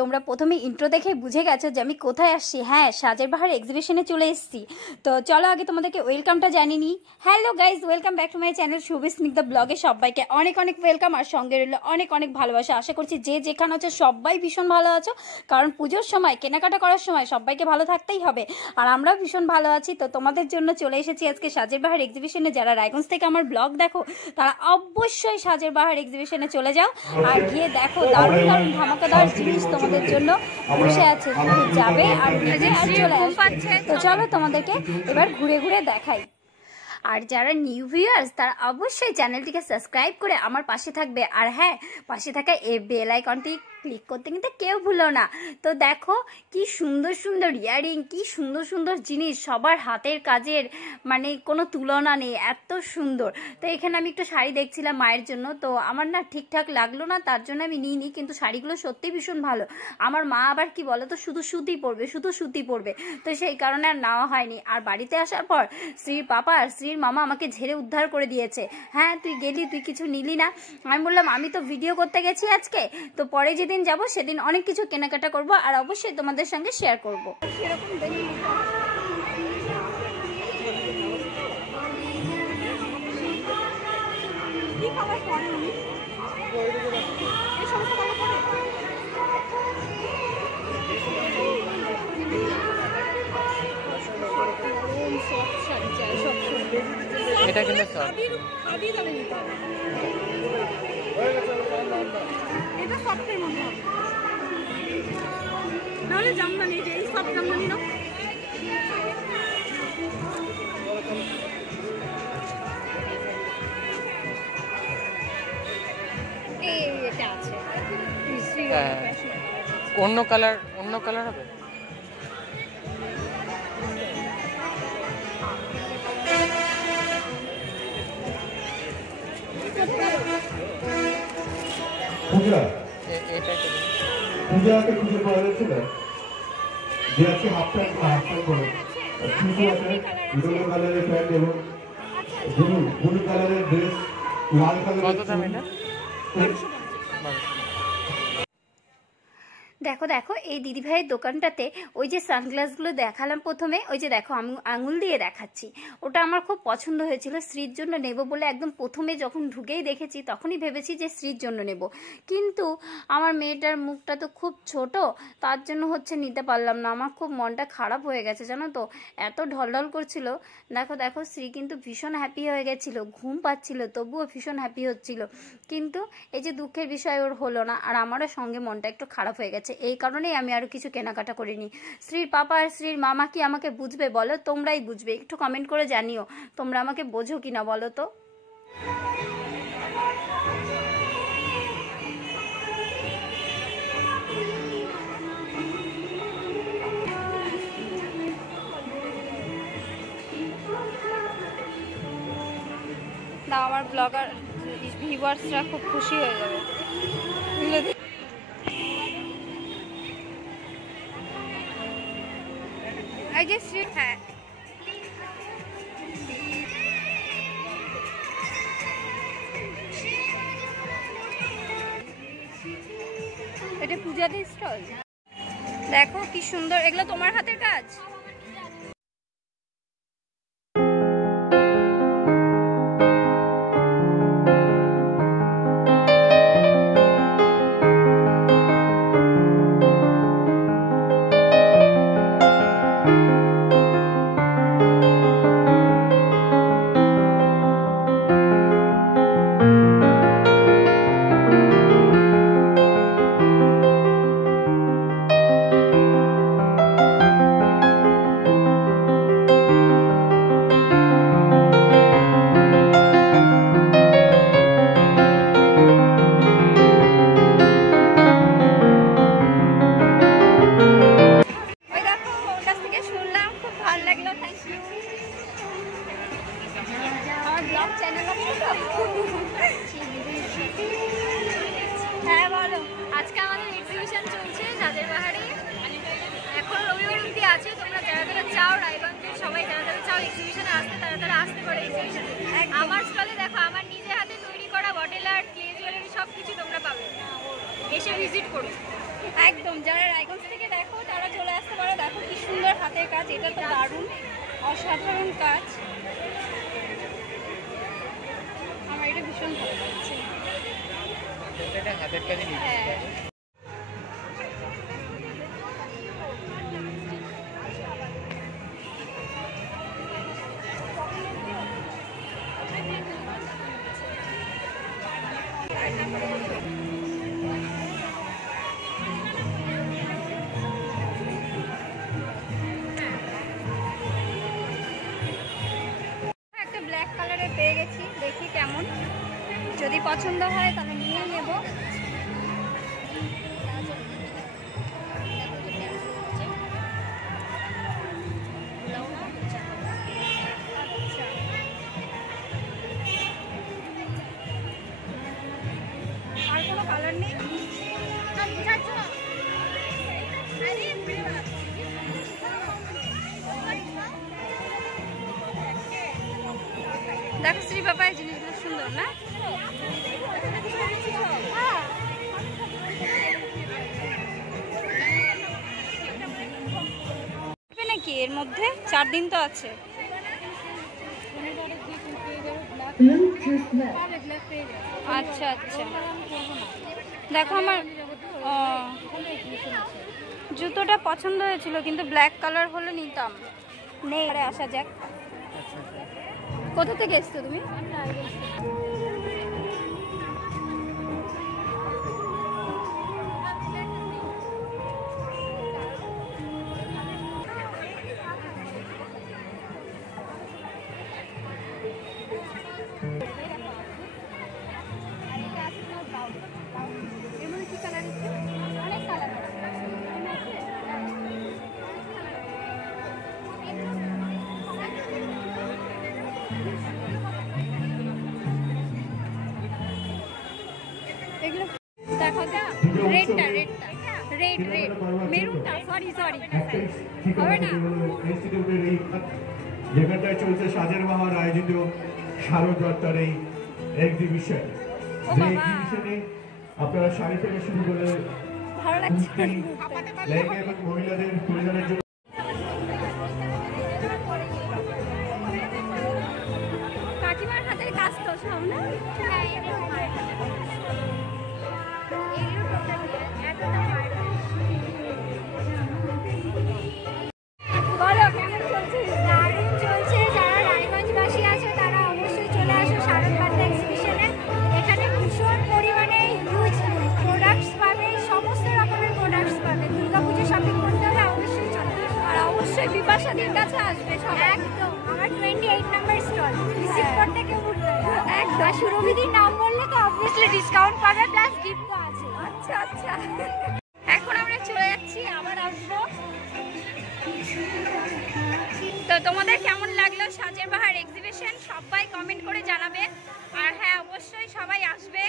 তোমরা প্রথমে ইন্ট্রো দেখে বুঝে গেছো যে আমি কোথায় আসছি। হ্যাঁ, সাজের বাহার এক্সিবিশনে চলে এসেছি। তো চলো আগে তোমাদেরকে ওয়েলকামটা জানিয়ে নিই। Hello guys, welcome back to my channel Shubho Snigdha ব্লগে। সবাইকে অনেক অনেক ওয়েলকাম, আর সঙ্গে রইল অনেক অনেক ভালোবাসা। আশা করছি যে যেখানে আছো সবাই ভীষণ ভালো আছো, কারণ পুজোর সময় কেনাকাটা করার সময় সবাইকে ভালো থাকতেই হবে, আর আমরাও ভীষণ ভালো আছি। তো তোমাদের জন্য চলে এসেছি আজকে সাজের বাহার এক্সিবিশনে। যারা রায়গঞ্জ থেকে আমার ব্লগ দেখো তারা অবশ্যই সাজের বাহার এক্সিবিশনে চলে যাও আর গিয়ে দেখো দারুণ দারুণ ধামাকাদার জিনিস তোমাদের জন্য বসে আছে। শুধু যাবে আর নিজে আর চলে আসবে। তো চলো তোমাদেরকে এবার ঘুরে ঘুরে দেখাই। আর যারা নিউ ভিউয়ার্স তারা অবশ্যই চ্যানেলটিকে সাবস্ক্রাইব করে আমার পাশে থাকবে, আর হ্যাঁ, পাশে থাকা এই বেল আইকনটি ক্লিক করতে কিন্তু কেউ ভুলো না। তো দেখো কি সুন্দর সুন্দর ইয়ারিং, কি সুন্দর সুন্দর জিনিস, সবার হাতের কাজের মানে কোনো তুলনা নেই, এত সুন্দর। তো এখানে আমি একটু শাড়ি দেখছিলাম মায়ের জন্য, তো আমার না ঠিকঠাক লাগলো না, তার জন্য আমি নিইনি, কিন্তু শাড়িগুলো সত্যিই ভীষণ ভালো। আমার মা আবার কি বলো তো, শুধু সুতি পরবে, শুধু সুতি পরবে, তো সেই কারণে আর নেওয়া হয়নি। আর বাড়িতে আসার পর শ্রীর পাপা আর শ্রীর মামা আমাকে ঝেড়ে উদ্ধার করে দিয়েছে। হ্যাঁ, তুই গেলি, তুই কিছু নিলি না। আমি বললাম আমি তো ভিডিও করতে গেছি আজকে, তো পরে যেদিন যাব সেদিন অনেক কিছু কেনাকাটা করব, আর অবশ্যই তোমাদের সঙ্গে শেয়ার করব। এটা কিন্তু শর্ট, এটা সফটের মধ্যে হবে, নাহলে জামদানি, যে এই সফট জামদানি না। এটা আছে অন্য কালার, অন্য কালার হবে। পূজাকে খুঁজে পাওয়া যাচ্ছে না, যে আজকে হাফ প্যান্ট করে শুধু আছে ইয়েলো কালারের প্যান্ট এবং ব্লু কালারের ড্রেস, লাল কালারের। দেখো দেখো এই দিদিভাইয়ের দোকানটাতে ওই যে সানগ্লাসগুলো দেখালাম প্রথমে, ওই যে দেখো আঙুল দিয়ে দেখাচ্ছি, ওটা আমার খুব পছন্দ হয়েছিল, শ্রীর জন্য নেব বলে একদম প্রথমে যখন ঢুকেই দেখেছি তখনই ভেবেছি যে শ্রীর জন্য নেব, কিন্তু আমার মেয়েটার মুখটা তো খুব ছোট, তার জন্য হচ্ছে নিতে পারলাম না। আমার খুব মনটা খারাপ হয়ে গেছে জানো তো, এত ঢলঢল করছিল। দেখো দেখো শ্রী কিন্তু ভীষণ হ্যাপি হয়ে গেছিল, ঘুম পাচ্ছিল তবুও ভীষণ হ্যাপি হচ্ছিল, কিন্তু এই যে দুঃখের বিষয় ওর হলো না, আর আমারও সঙ্গে মনটা একটু খারাপ হয়ে গেছে। এই কারণেই আমি আরো কিছু কেনাকাটা করিনি। শ্রীর পাপা আর শ্রীর মামা কি আমাকে বুঝবে বলো? তোমরাই বুঝবে, একটু কমেন্ট করে জানিও তোমরা আমাকে বোঝো কিনা বলো তো। না, আমার ব্লগার ভিউয়ার্সরা খুব খুশি হয়ে যাবে। এই যে শ্রী, হ্যাঁ এটা পূজাদের স্টল। দেখো কি সুন্দর, এগুলো তোমার হাতের কাজ। হ্যাঁ বলো, আজকে আমাদের এক্সিবিশন চলছে সাজের বাহারে, এখন রবিবার অবধি আছে। তোমরা যারা যারা চাও রায়গঞ্জের সবাই যারা যারা চাও এক্সিবিশনে আসতে, তারা তারা আসতে পারে এক্সিবিশনে। আমার স্টলে দেখো আমার নিজের হাতে তৈরি করা বটেল আর্ট, ক্লে জুয়েলারি সব কিছু তোমরা পাবে, এসে ভিজিট করো। একদম যারা রায়গঞ্জ থেকে দেখো তারা চলে আসতে পারো। দেখো কি সুন্দর হাতের কাজ, এটা তো দারুণ অসাধারণ কাজ। আমার এটা ভীষণ ভালো লাগছে। এটা হাতের কাজে হ্যাঁ একটা ব্ল্যাক কালারের পেয়ে গেছি, দেখি কেমন, যদি পছন্দ হয় তাহলে নিয়ে নেব। আর কোনো কালার নেই? দেখো শ্রী বাবাই জিনিসগুলো সুন্দর না? নাকি এর মধ্যে 4 দিন তো আছে। আচ্ছা আচ্ছা, দেখো আমার জুতোটা পছন্দ হয়েছিল কিন্তু ব্ল্যাক কালার হলে নিতাম। নেই, আরে আসা যাক। কোথা থেকে এসছো তুমি? দেখো রেডটা রেড মেরুনটা, সরি হবে না। যেখানটায় চলছে সাজের বাহার আয়োজিত শারদযাত্রার এই এক্সিবিশন, যে এক্সিবিশনে আপনারা শাড়ি থেকে শুরু করে ভালো লাগছে। লেহেঙ্গা এবং মহিলাদের পরিধানের জন্য কাকিমার হাতের কাজ তো সব না? বলো কেমন চলছে? দারুণ চলছে। যারা রায়গঞ্জবাসী আছে তারা অবশ্যই চলে আসো শারদযাত্রা এক্সিবিশনে। এখানে ভীষণ পরিমাণে হিউজ প্রোডাক্টস পাবে, সমস্ত রকমের প্রোডাক্টস পাবে। দুর্গাপুজো শপিং করতে হলে অবশ্যই চলে আসো। আর অবশ্যই বিপাশাদির কাছে আসবে সবাই। একদম, আমার 28 নাম্বার স্টল ভিজিট করতে কেউ ভুলবে না। একদম। আর সুরভিদির নাম বললে তো অবভিয়াসলি ডিসকাউন্ট পাবে, প্লাস গিফট তো আছে। আচ্ছা আচ্ছা, এখন আমরা চলে যাচ্ছি, আবার আসবো। তো তোমাদের কেমন লাগলো সাজের বাহার এক্সিবিশন সবাই কমেন্ট করে জানাবে। আর হ্যাঁ অবশ্যই সবাই আসবে।